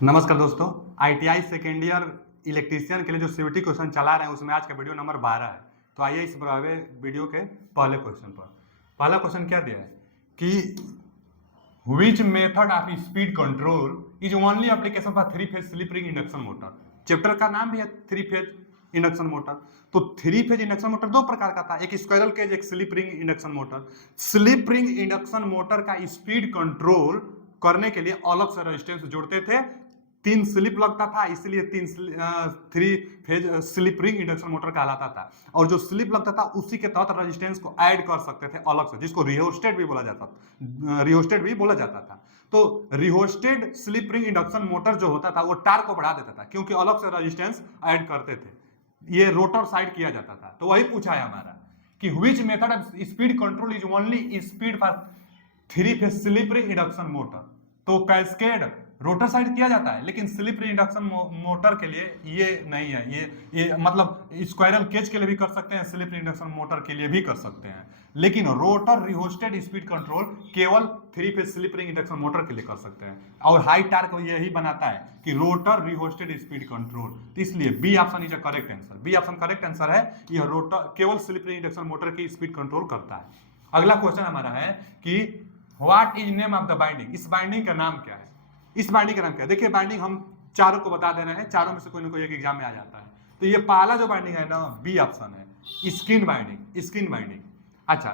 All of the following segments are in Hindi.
नमस्कार दोस्तों, आईटीआई सेकेंड ईयर इलेक्ट्रीशियन के लिए जो सीवीटी क्वेश्चन चला रहे हैं उसमें आज का वीडियो नंबर 12 है। तो आइए इस वीडियो के पहले क्वेश्चन पर। पहला क्वेश्चन क्या दिया है कि which method of speed control is only application for three phase slip ring induction motor. Chapter का नाम भी है थ्री फेज इंडक्शन मोटर। तो थ्री फेज इंडक्शन मोटर दो प्रकार का था, एक स्क्वायरल केज, एक slip ring induction motor. Slip ring induction motor का स्पीड कंट्रोल करने के लिए अलग से रेजिस्टेंस जोड़ते थे, 3 स्लिप लगता था, इसलिए three phase slip ring induction motor कहलाता था। और जो स्लिप लगता था उसी के तहत रेजिस्टेंस को ऐड कर सकते थे अलग से, जिसको रिहोस्टेट भी बोला जाता था। तो रिहोस्टेड स्लिप रिंग इंडक्शन मोटर जो होता था वो टार्क को बढ़ा देता था, क्योंकि अलग से रेजिस्टेंस ऐड करते थे, ये रोटर साइड किया जाता था। तो वही पूछा है हमारा कि which method of speed control is only speed for three phase slip ring induction motor. तो कैस्केड रोटर साइड किया जाता है, लेकिन स्लिप रिंग इंडक्शन मोटर के लिए ये नहीं है। ये मतलब स्क्वायरल केज के लिए भी कर सकते हैं, स्लिप रिंग इंडक्शन मोटर के लिए भी कर सकते हैं, लेकिन रोटर रिहोस्टेड स्पीड कंट्रोल केवल three phase slip ring induction motor के लिए कर सकते हैं। और हाई टार्क यही बनाता है कि रोटर रिहोस्टेड स्पीड कंट्रोल। तो इसलिए B option is a correct answer. B option correct answer है। यह रोटर केवल स्लिप रिंग इंडक्शन मोटर की स्पीड कंट्रोल करता है। अगला क्वेश्चन हमारा है कि what is name of the winding. इस बाइंडिंग का नाम क्या है? इस बाइंडिंग का नाम क्या है? देखिए, बाइंडिंग हम चारों को बता दे रहे हैं, चारों में से कोई ना कोई एक एग्जाम में आ जाता है। तो ये पहला जो बाइंडिंग है ना, बी ऑप्शन है, स्किन बाइंडिंग। स्किन बाइंडिंग, अच्छा,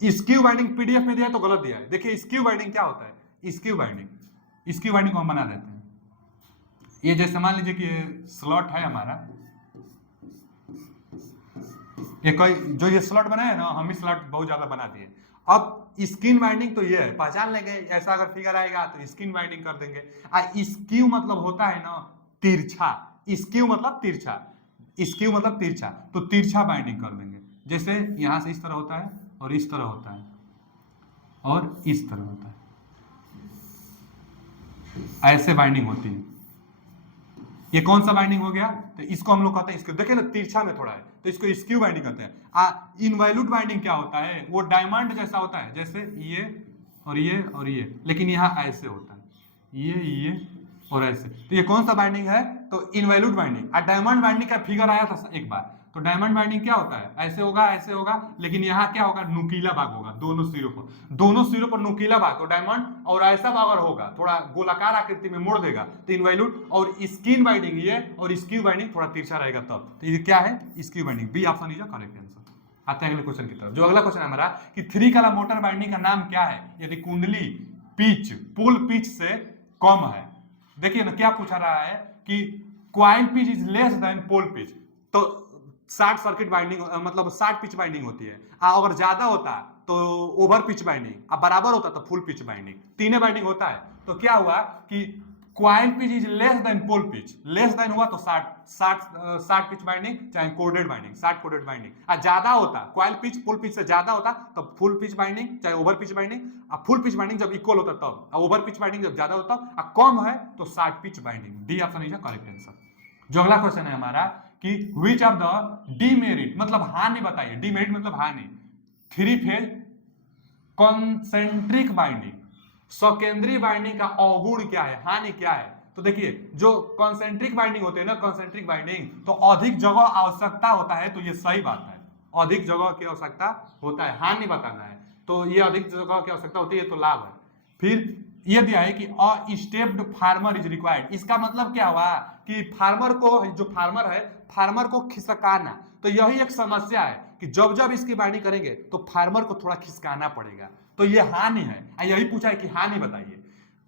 स्क्यू बाइंडिंग पीडीएफ में दिया है तो गलत दिया है। देखिए स्क्यू बाइंडिंग क्या होता है। स्क्यू बाइंडिंग को हम बना देते हैं। ये जैसे मान लीजिए कि स्लॉट है हमारा, ये कोई जो ये स्लॉट बनाया है ना, हम ही स्लॉट बहुत ज्यादा बना दिए। अब स्किन बाइंडिंग तो ये है, पहचान लेंगे, ऐसा अगर फिगर आएगा तो स्किन बाइंडिंग कर देंगे। स्क्यू मतलब होता है ना तिरछा। स्क्यू मतलब तिरछा, स्क्यू मतलब तिरछा, तो तिरछा बाइंडिंग कर देंगे। जैसे यहां से इस तरह होता है और इस तरह होता है और इस तरह होता है, ऐसे बाइंडिंग होती है। ये कौन सा बाइंडिंग हो गया? तो इसको हम लोग कहते हैं स्क्यू। देखिए ना, तिरछा में थोड़ा है तो इसको स्क्यू बाइंडिंग कहते हैं। इनवैल्यूट बाइंडिंग क्या होता है? वो डायमंड जैसा होता है, जैसे ये और ये और ये, लेकिन यहाँ ऐसे होता है, ये और ऐसे। तो ये कौन सा बाइंडिंग है? तो इनवैल्यूट बाइंडिंग। डायमंड बाइंडिंग का फिगर आया था एक बार। तो डायमंड बाइंडिंग क्या होता है? ऐसे होगा, ऐसे होगा, लेकिन यहाँ क्या होगा? नुकीला भाग होगा दोनों सिरों पर नुकीला भाग। तो डायमंड और ऐसा भाग अगर होगा, थोड़ा गोलाकार आकृति में मोड़ देगा तो इनवैल्यूट। और स्किन बाइंडिंग ये, और स्क्यू बाइंडिंग थोड़ा तिरछा रहेगा तब। तो ये क्या है? Skew winding. B option is a correct answer. आते हैं अगले क्वेश्चन की तरफ। जो अगला क्वेश्चन है हमारा कि थ्री कलर मोटर बाइंडिंग का नाम क्या है यदि कुंडली पिच पुल पिच से कम है? देखिए ना, क्या पूछा रहा है कि coil pitch is less than pole pitch. तो शॉर्ट सर्किट बाइंडिंग, मतलब शॉर्ट पिच बाइंडिंग होती है। अगर ज्यादा होता तो ओवर पिच बाइंडिंग, अब बराबर होता तो फुल पिच बाइंडिंग। तीनों बाइंडिंग होता है। तो क्या हुआ कि coil pitch is less than pole pitch. Less than हुआ तो शॉर्ट पिच बाइंडिंग, चाहे कोडेड बाइंडिंग, शॉर्ट कोडेड बाइंडिंग। ज्यादा होता क्वाइल पिच पोल पिच से ज्यादा होता तब फुल पिच बाइंडिंग, चाहे over pitch binding. Full pitch binding जब इक्वल होता तब, ओवर पिच बाइंडिंग जब ज्यादा होता, कम है तो short pitch binding. D option is the correct answer. जो अगला क्वेश्चन है हमारा कि व्हिच ऑफ द डीमेरिट, मतलब हानि बताइए। डीमेरिट मतलब हानि। थ्री फेज कॉन्सेंट्रिक बाइंडिंग, सकेंद्रीय बाइंडिंग का अवगुण क्या है, हानि क्या है? तो देखिए, जो कॉन्सेंट्रिक बाइंडिंग होते हैं ना, कॉन्सेंट्रिक बाइंडिंग, तो अधिक जगह आवश्यकता होता है, तो ये सही बात है। अधिक जगह की आवश्यकता होता है, हानि बताना है, तो ये अधिक जगह की आवश्यकता होती है, तो लाभ है। फिर ये दिया है कि अ स्टेप्ड फार्मर इज रिक्वायर्ड। इसका मतलब क्या हुआ कि फार्मर को, जो फार्मर है, फार्मर को खिसकाना। तो यही एक समस्या है कि जब जब इसकी बाइंडिंग करेंगे तो फार्मर को थोड़ा खिसकाना पड़ेगा। तो ये हानि है। यही पूछा है कि हानि बताइए।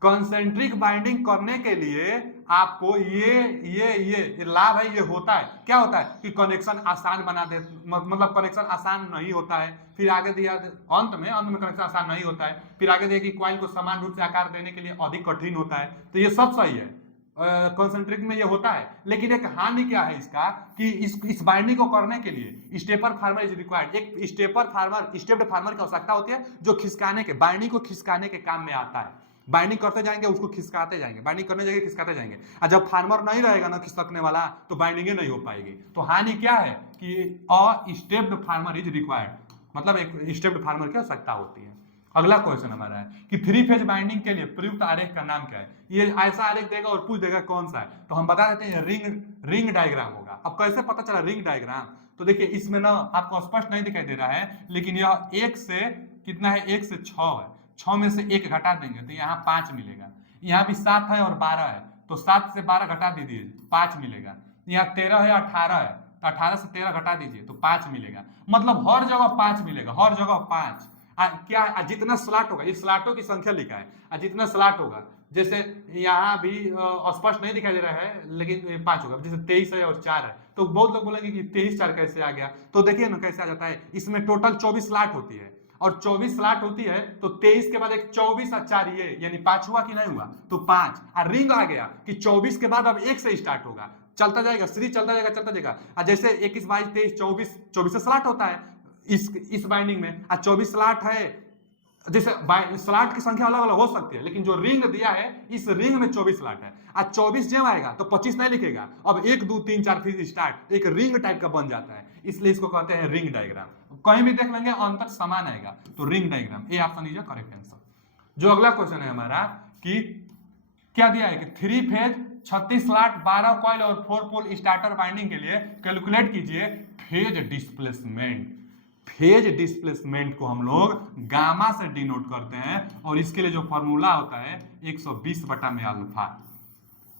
कॉन्सेंट्रिक बाइंडिंग करने के लिए आपको ये लाभ है, ये होता है। क्या होता है कि कनेक्शन आसान बना दे, मतलब कनेक्शन आसान नहीं होता है। फिर आगे दिया अंत में कनेक्शन आसान नहीं होता है। फिर आगे दिया कि कॉइल को समान रूप से आकार देने के लिए अधिक कठिन होता है। तो ये सब सही है, कॉन्सेंट्रिक में ये होता है। लेकिन एक हानि क्या है इसका कि इस बाइंडिंग को करने के लिए स्टेपर फार्मर इज रिक्वायर्ड। एक स्टेप्ड फार्मर की आवश्यकता होती है, जो खिसकाने के, बाइंडिंग को खिसकाने के काम में आता है। बाइंडिंग करते जाएंगे, उसको खिसकाते जाएंगे, बाइंडिंग करने जाएंगे, खिसकाते जाएंगे। और जब फार्मर नहीं रहेगा ना खिसकने वाला, तो बाइंडिंग नहीं हो पाएगी। तो हानि क्या है कि अ स्टेप्ड फार्मर इज रिक्वायर्ड, मतलब एक स्टेप्ड फार्मर की आवश्यकता होती है। अगला क्वेश्चन हमारा है कि थ्री फेज बाइंडिंग के लिए प्रयुक्त आरेख का नाम क्या है। ये ऐसा आरेख देगा और पूछ देगा कौन सा है, तो हम बता देते हैं रिंग डायग्राम होगा। अब कैसे पता चला रिंग डायग्राम, तो देखिए इसमें ना आपको स्पष्ट नहीं दिखाई दे रहा है, लेकिन यह एक से कितना है, 1 से 6 है, 6 में से 1 घटा देंगे तो यहाँ 5 मिलेगा। यहाँ भी 7 है और 12 है, तो 7 से 12 घटा दीजिए 5 मिलेगा। यहाँ 13 है 18 है, तो 18 से 13 घटा दीजिए तो 5 मिलेगा। मतलब हर जगह 5 मिलेगा, हर जगह 5। क्या है, जितना स्लॉट होगा, ये स्लॉटों की संख्या लिखा है, जितना स्लॉट होगा, जैसे यहाँ भी स्पष्ट नहीं दिखाई दे रहा है लेकिन 5 होगा, जैसे 23 है और 4 है, तो बहुत लोग बोलेंगे कि 23 4 कैसे आ गया, तो देखिए ना कैसे आ जाता है। इसमें टोटल 24 स्लॉट होती है, और 24 स्लॉट होती है, तो 23 के बाद एक 24 और 4 ये, यानी 5 हुआ कि नहीं हुआ, तो 5। और रिंग आ गया कि 24 के बाद अब 1 से स्टार्ट होगा, चलता जाएगा, सीरीज चलता जाएगा चलता जाएगा। और जैसे 21 22 23 24 24 से स्लॉट होता है इस बाइंडिंग में, और 24 स्लॉट है। जैसे स्लॉट की संख्या अलग अलग हो सकती है, लेकिन जो रिंग दिया है इस रिंग में 24 स्लॉट है। आज 24 जब आएगा तो 25 नहीं लिखेगा, अब 1 2 3 4 फिर स्टार्ट, एक रिंग टाइप का बन जाता है, इसलिए इसको कहते हैं रिंग डायग्राम। कहीं भी देख लेंगे अंतर समान आएगा, तो ring diagram A option is correct answer. जो अगला क्वेश्चन है हमारा कि क्या दिया है कि 3 फेज 36 स्लॉट 12 कॉइल और 4 पोल स्टार्टर बाइंडिंग के लिए कैलकुलेट कीजिए फेज डिस्प्लेसमेंट। फेज डिस्प्लेसमेंट को हम लोग गामा से डिनोट करते हैं, और इसके लिए जो फॉर्मूला होता है 120 बटा में अल्फा,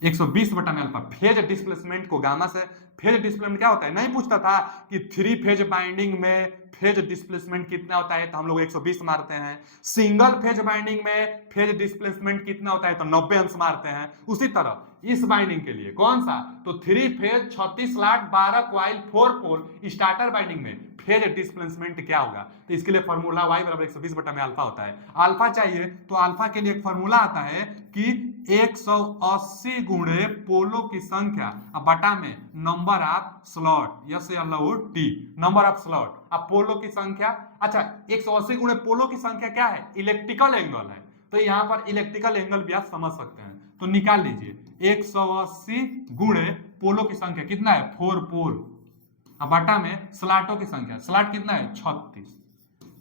120 बटा में अल्फा। फेज डिस्प्लेसमेंट को गामा से, फेज डिस्प्लेसमेंट क्या होता है, नहीं पूछता था कि 3 फेज बाइंडिंग में फेज डिस्प्लेसमेंट कितना होता है, तो हम लोग 120 मारते हैं। सिंगल फेज बाइंडिंग में फेज डिस्प्लेसमेंट कितना होता है, तो 90 अंश मारते हैं। उसी तरह इस बाइंडिंग के लिए कौन सा, तो 3 फेज 36 स्लॉट 12 कॉइल 4 पोल स्टार्टर बाइंडिंग में फेज डिस्प्लेसमेंट क्या होगा, तो इसके लिए फॉर्मूला y बराबर 120 बटा में अल्फा होता है। अल्फा चाहिए तो अल्फा के लिए एक फॉर्मूला आता है कि 180 गुणे पोलो की संख्या बटा में number of slot, yes T number of slot, अब पोलो की संख्या। अच्छा 180 गुणे पोलो की संख्या क्या है, इलेक्ट्रिकल एंगल है, तो यहाँ पर इलेक्ट्रिकल एंगल भी आप समझ सकते हैं, तो निकाल लीजिए 180 गुणे पोलो की संख्या कितना है 4 पोल, बटा में स्लॉटों की संख्या, स्लॉट कितना है 36,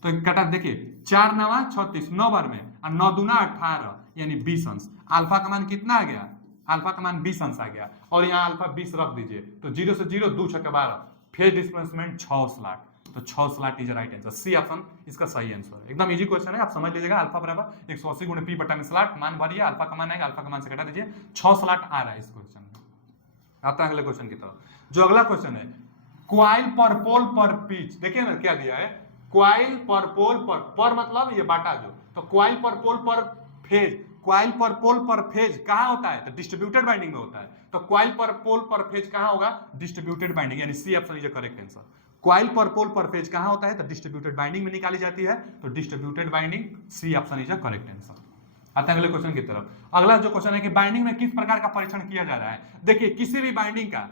तो कटा देखिए 4 9 36 9 बार में, और 9 दूना 18 यानी 20 अंश। अल्फा का मान कितना आ गया, अल्फा का मान 20 अंश आ गया, और यहाँ अल्फा 20 रख दीजिए, तो 0 से 0 2 6 12, फेज डिस्प्लेसमेंट 6 स्लॉट, तो 6 slot is right answer, C option इसका सही आंसर है। एकदम इजी क्वेश्चन है, आप समझ लीजिएगा। अल्फा बराबर 180 गुणे पी बटा में स्लॉट, मान भरिए, अल्फा का मान आएगा, अल्फा का मान से घटा दीजिए, 6 स्लॉट आ रहा है इस क्वेश्चन में। आता है अगले क्वेश्चन की तरफ। जो अगला क्वेश्चन है क्वाइल पर पोल पर पिच, देखिए ना क्या दिया है, क्वाइल पर पोल पर मतलब ये बाटा जो, तो क्वाइल पर पोल पर फेज, क्वाइल पर पोल पर फेज कहाँ होता है, तो डिस्ट्रीब्यूटेड बाइंडिंग में होता है, तो क्वाइल पर पोल पर फेज कहाँ होगा, डिस्ट्रीब्यूटेड बाइंडिंग, यानी C option is correct answer. Coil पर पोल पर फेज कहाँ होता है, तो डिस्ट्रीब्यूटेड बाइंडिंग में निकाली जाती है, तो distributed winding, C option is correct answer. आते हैं अगले क्वेश्चन की तरफ। अगला जो क्वेश्चन है कि बाइंडिंग में किस प्रकार का परीक्षण किया जा रहा है। देखिए किसी भी बाइंडिंग का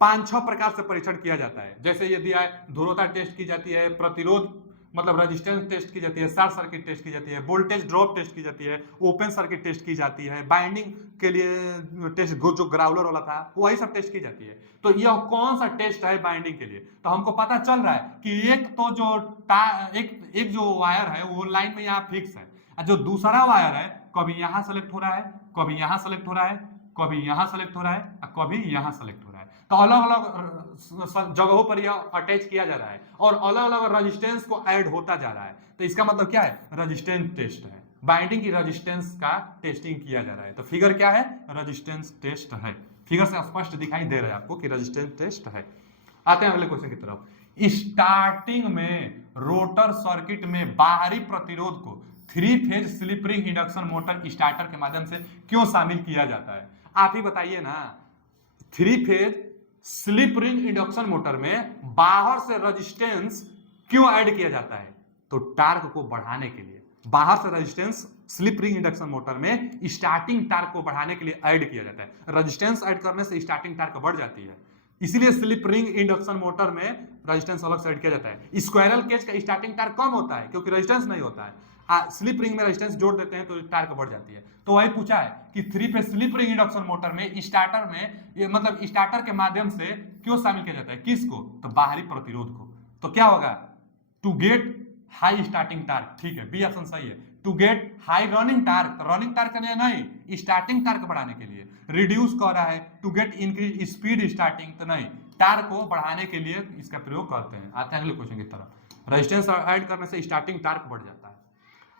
5-6 प्रकार से परीक्षण किया जाता है, जैसे ये दिया है ध्रुवता टेस्ट की जाती है, प्रतिरोध मतलब रेजिस्टेंस टेस्ट की जाती है, शॉर्ट सर्किट टेस्ट की जाती है, वोल्टेज ड्रॉप टेस्ट की जाती है, ओपन सर्किट टेस्ट की जाती है, बाइंडिंग के लिए टेस्ट जो ग्राउलर वाला था वही सब टेस्ट की जाती है। तो यह कौन सा टेस्ट है बाइंडिंग के लिए, तो हमको पता चल रहा है कि एक तो जो एक जो वायर है वो लाइन में यहाँ फिक्स है, और जो दूसरा वायर है कभी यहाँ सेलेक्ट हो रहा है, कभी यहाँ सेलेक्ट हो रहा है, कभी यहाँ सेलेक्ट हो रहा है, कभी यहाँ सेलेक्ट हो रहा है, तो अलग अलग जगहों पर यह अटैच किया जा रहा है, और अलग अलग रेजिस्टेंस को ऐड होता जा रहा है, तो इसका मतलब क्या है, रेजिस्टेंस टेस्ट है, बाइंडिंग की रेजिस्टेंस का टेस्टिंग किया जा रहा है। तो फिगर क्या है, रेजिस्टेंस टेस्ट है, फिगर से स्पष्ट दिखाई दे रहा है आपको कि रेजिस्टेंस टेस्ट है। आते हैं अगले क्वेश्चन की तरफ। स्टार्टिंग में रोटर सर्किट में बाहरी प्रतिरोध को 3 phase slip ring induction motor starter के माध्यम से क्यों शामिल किया जाता है, आप ही बताइए ना। 3 phase slip ring induction motor में बाहर से रेजिस्टेंस क्यों ऐड किया जाता है, तो टार्क को बढ़ाने के लिए, बाहर से resistance slip ring induction motor में स्टार्टिंग टार्क को बढ़ाने के लिए ऐड किया जाता है। रेजिस्टेंस ऐड करने से स्टार्टिंग टार्क बढ़ जाती है, इसीलिए स्लिप रिंग इंडक्शन मोटर में रेजिस्टेंस अलग से ऐड किया जाता है। स्क्वायरल केज का स्टार्टिंग टार्क कम होता है क्योंकि रेजिस्टेंस नहीं होता है, स्लिप रिंग में रेजिस्टेंस जोड़ देते हैं तो टार्क बढ़ जाती है। तो वही पूछा है कि 3 phase slip ring induction motor में स्टार्टर में मतलब स्टार्टर के माध्यम से क्यों शामिल किया जाता है, किसको, तो बाहरी प्रतिरोध को। तो क्या होगा, to get high starting torque, ठीक है, बी ऑप्शन सही है। To get high running torque, running torque के लिए नहीं, स्टार्टिंग टार्क बढ़ाने के लिए। रिड्यूस कह रहा है to get increase speed starting, तो नहीं, टार्क को बढ़ाने के लिए इसका प्रयोग करते हैं। आते हैं अगले क्वेश्चन की तरफ। रेजिस्टेंस ऐड करने से स्टार्टिंग टार्क बढ़ जाता है।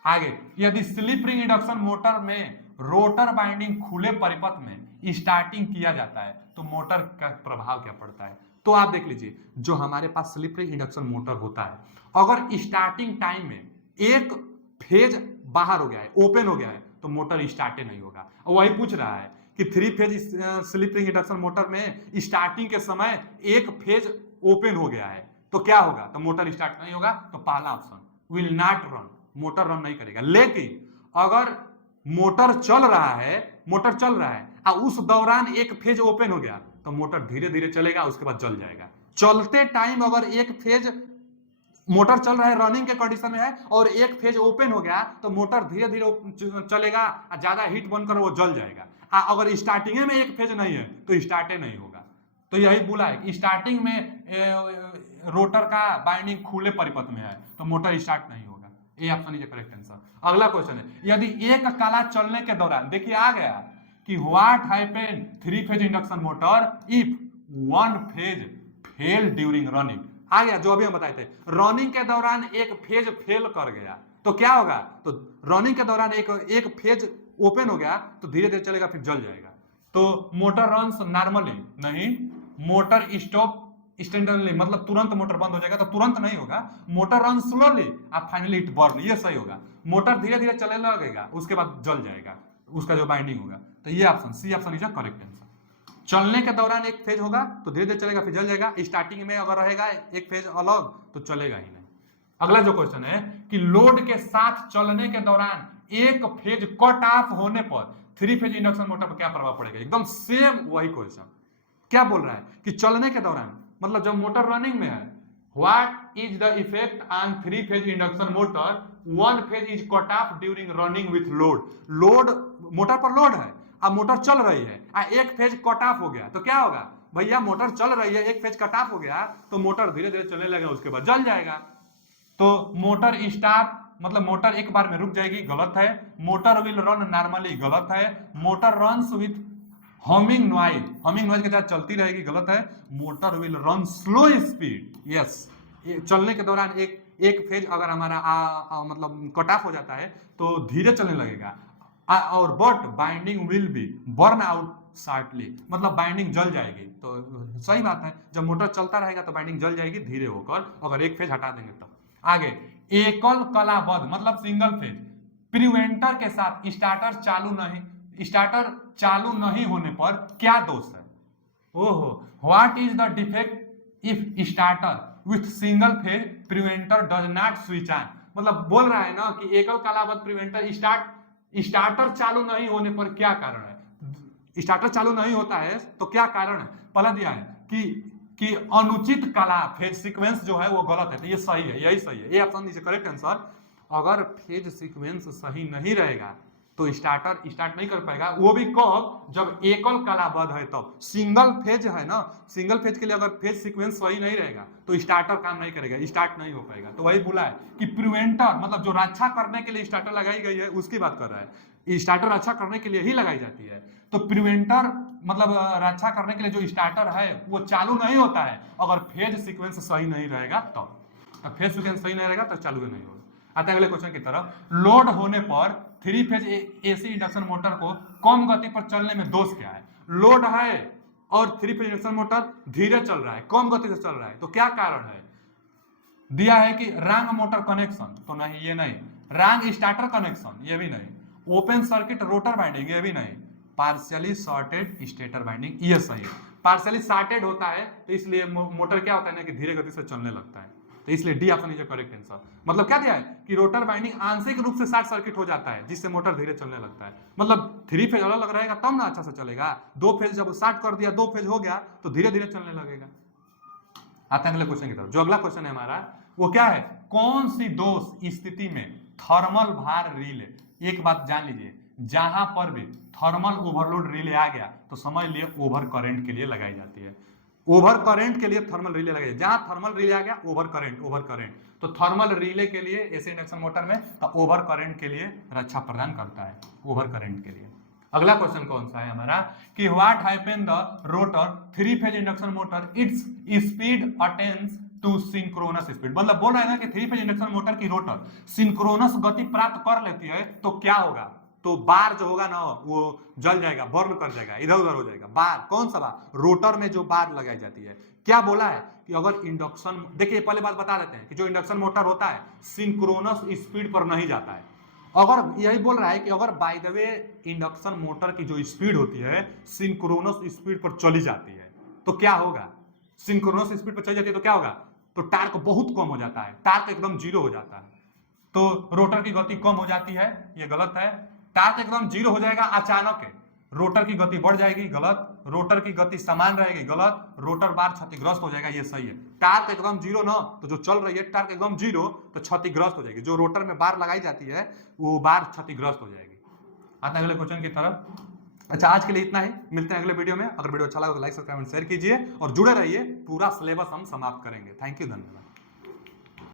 आगे, यदि स्लिप रिंग इंडक्शन मोटर में रोटर बाइंडिंग खुले परिपथ में स्टार्टिंग किया जाता है तो मोटर का प्रभाव क्या पड़ता है? तो आप देख लीजिए, जो हमारे पास स्लिप रिंग इंडक्शन मोटर होता है, अगर स्टार्टिंग टाइम में एक फेज बाहर हो गया है, ओपन हो गया है, तो मोटर स्टार्ट नहीं होगा। और वही पूछ रहा है कि 3 phase slip ring induction motor में स्टार्टिंग के समय एक फेज ओपन हो गया है, तो क्या होगा? तो मोटर स्टार्ट नहीं होगा। तो पहला option will not run, motor run नहीं करेगा। लेकिन अगर मोटर चल रहा है और उस दौरान एक फेज ओपन हो गया, तो मोटर धीरे धीरे चलेगा, उसके बाद जल जाएगा। चलते टाइम अगर एक फेज मोटर चल रहा है, रनिंग के कंडीशन में है, और एक फेज ओपन हो गया, तो मोटर धीरे धीरे चलेगा, ज्यादा हीट बनकर वो जल जाएगा। अगर स्टार्टिंग में एक फेज नहीं है तो स्टार्ट नहीं होगा। तो यही बोला है कि स्टार्टिंग में रोटर का बाइंडिंग खुले परिपथ में है तो मोटर स्टार्ट नहीं होगा। ये ऑप्शन इज करेक्ट आंसर। अगला क्वेश्चन है, यदि एक कला चलने के दौरान, देखिए आ गया कि what happen 3 phase induction motor if 1 phase fail during running, आ गया जो अभी हम बताए थे। रनिंग के दौरान एक फेज फेल कर गया तो क्या होगा? तो रनिंग के दौरान एक फेज ओपन हो गया तो धीरे धीरे चलेगा, फिर जल जाएगा। तो मोटर रन्स नॉर्मली नहीं, मोटर स्टॉप इंस्टेंटली, मतलब तुरंत मोटर बंद हो जाएगा, तो तुरंत नहीं होगा। मोटर रन स्लोली और फाइनली इट बर्न, ये सही होगा। मोटर धीरे धीरे चलने लगेगा, उसके बाद जल जाएगा, उसका जो बाइंडिंग होगा। तो ये option C option is correct answer. चलने के दौरान एक फेज होगा तो धीरे धीरे चलेगा, फिर जल जाएगा। स्टार्टिंग में अगर रहेगा एक फेज अलग तो चलेगा ही नहीं। अगला जो क्वेश्चन है कि लोड के साथ चलने के दौरान एक फेज कट ऑफ होने पर 3 फेज इंडक्शन मोटर पर क्या प्रभाव पड़ेगा? एकदम सेम वही क्वेश्चन। क्या बोल रहा है कि चलने के दौरान, मतलब जब मोटर रनिंग में है, what is the effect on 3 phase induction motor 1 phase is cut off during running with load. Load, motor पर लोड है, अब मोटर चल रही है, एक फेज कट ऑफ हो गया तो क्या होगा? भैया मोटर चल रही है, एक फेज कट ऑफ हो गया तो मोटर धीरे धीरे चलने लगेगा, उसके बाद जल जाएगा। तो मोटर स्टार्ट, मतलब मोटर एक बार में रुक जाएगी, गलत है। मोटर विल रन नॉर्मली, गलत है। Motor runs with humming noise, humming noise के साथ चलती रहेगी, गलत है। Motor will run slow speed, yes. चलने के दौरान एक फेज अगर हमारा मतलब कट ऑफ हो जाता है तो धीरे चलने लगेगा। और but binding will be burn out shortly, मतलब बाइंडिंग जल जाएगी। तो सही बात है, जब मोटर चलता रहेगा तो बाइंडिंग जल जाएगी धीरे होकर, अगर एक फेज हटा देंगे तो। आगे, एकल कलाबद्ध मतलब सिंगल फेज प्रिवेंटर के साथ स्टार्टर चालू नहीं होने पर क्या दोष है? ओहो, what is the defect if starter with single phase preventer does not switch on. मतलब बोल रहा है ना कि एकल कलाबद्ध प्रिवेंटर स्टार्टर चालू नहीं होने पर क्या कारण है? स्टार्टर चालू नहीं होता है तो क्या कारण है? पहला दिया है कि अनुचित कला फेज सीक्वेंस जो है वो गलत है, तो ये सही है, यही सही है, ये ऑप्शन इज करेक्ट आंसर। अगर फेज सीक्वेंस सही नहीं रहेगा तो स्टार्टर स्टार्ट नहीं कर पाएगा, वो भी कब? जब एकल कलाबद्ध है तब। सिंगल फेज है ना, सिंगल फेज के लिए अगर फेज सीक्वेंस सही नहीं रहेगा तो स्टार्टर काम नहीं करेगा, स्टार्ट नहीं हो पाएगा। तो वही बोला है कि प्रिवेंटर, मतलब जो रक्षा करने के लिए स्टार्टर लगाई गई है उसकी बात कर रहा है। स्टार्टर रक्षा करने के लिए ही लगाई जाती है, तो प्रिवेंटर मतलब रक्षा करने के लिए जो स्टार्टर है वो चालू नहीं होता है अगर फेज सीक्वेंस सही नहीं रहेगा तब। फेज सीक्वेंस सही नहीं रहेगा तो चालू नहीं होगा। आते हैं अगले क्वेश्चन की तरफ। लोड होने पर 3 फेज एसी इंडक्शन मोटर को कम गति पर चलने में दोष क्या है? लोड है और 3 फेज इंडक्शन मोटर धीरे चल रहा है, कम गति से चल रहा है, तो क्या कारण है? दिया है कि रॉन्ग मोटर कनेक्शन, तो नहीं, ये नहीं। रॉन्ग स्टार्टर कनेक्शन, ये भी नहीं। ओपन सर्किट रोटर बाइंडिंग, ये भी नहीं। पार्शियली शॉर्टेड स्टेटर बाइंडिंग, ये सही है। पार्शियली शॉर्टेड होता है तो इसलिए मोटर क्या होता है ना कि धीरे गति से चलने लगता है, तो इसलिए D option is correct answer. मतलब क्या दिया है कि रोटर बाइंडिंग आंशिक रूप से शॉर्ट सर्किट हो जाता है जिससे मोटर धीरे चलने लगता है। मतलब 3 फेज अलग अलग रहेगा तब ना अच्छा से चलेगा, 2 फेज जब शॉर्ट कर दिया, 2 फेज हो गया तो धीरे धीरे चलने लगेगा। आते हैं अगले क्वेश्चन की तरफ। जो अगला क्वेश्चन है हमारा वो क्या है? कौन सी दोष स्थिति में थर्मल भार रिले, एक बात जान लीजिए, जहां पर भी थर्मल ओवरलोड रिले आ गया तो समझ लिए ओवर करंट के लिए लगाई जाती है। ओवर करंट के लिए थर्मल रिले लगाइए, जहां थर्मल रिले आ गया ओवर करंट, तो थर्मल रिले के लिए ऐसे इंडक्शन मोटर में ओवर करंट के लिए रक्षा प्रदान करता है, ओवर करंट के लिए। अगला क्वेश्चन कौन सा है हमारा कि what happen the rotor 3 phase induction motor its speed attains to synchronous speed, मतलब बोल रहा है ना कि 3 फेज इंडक्शन मोटर की रोटर सिंक्रोनस गति प्राप्त कर लेती है तो क्या होगा, तो बार जो होगा ना वो जल जाएगा, बर्न कर जाएगा, इधर उधर हो जाएगा। बार कौन सा बार, रोटर में जो बार लगाई जाती है। क्या बोला है कि अगर इंडक्शन, देखिए पहले बात बता देते हैं कि जो इंडक्शन मोटर होता है सिंक्रोनस स्पीड पर नहीं जाता है। अगर यही बोल रहा है कि अगर by the way induction motor की जो स्पीड होती है सिंक्रोनस स्पीड पर चली जाती है तो क्या होगा, सिंक्रोनस स्पीड पर चली जाती है तो क्या होगा, तो टार्क बहुत कम हो जाता है, टार्क एकदम जीरो हो जाता है, तो रोटर की गति कम हो जाती है, ये गलत है। टार्क एकदम जीरो हो जाएगा अचानक है, रोटर की गति बढ़ जाएगी, गलत। रोटर की गति समान रहेगी, गलत। रोटर बार क्षतिग्रस्त हो जाएगा, ये सही है। टार्क एकदम जीरो ना, तो जो चल रही है टार्क एकदम जीरो तो क्षतिग्रस्त हो जाएगी, जो रोटर में बार लगाई जाती है वो बार क्षतिग्रस्त हो जाएगी। आते हैं अगले क्वेश्चन की तरफ। अच्छा, आज के लिए इतना ही, मिलते हैं अगले वीडियो में। अगर वीडियो अच्छा लगा तो लाइक सब्सक्राइब शेयर कीजिए और जुड़े रहिए, पूरा सिलेबस हम समाप्त करेंगे। थैंक यू, धन्यवाद।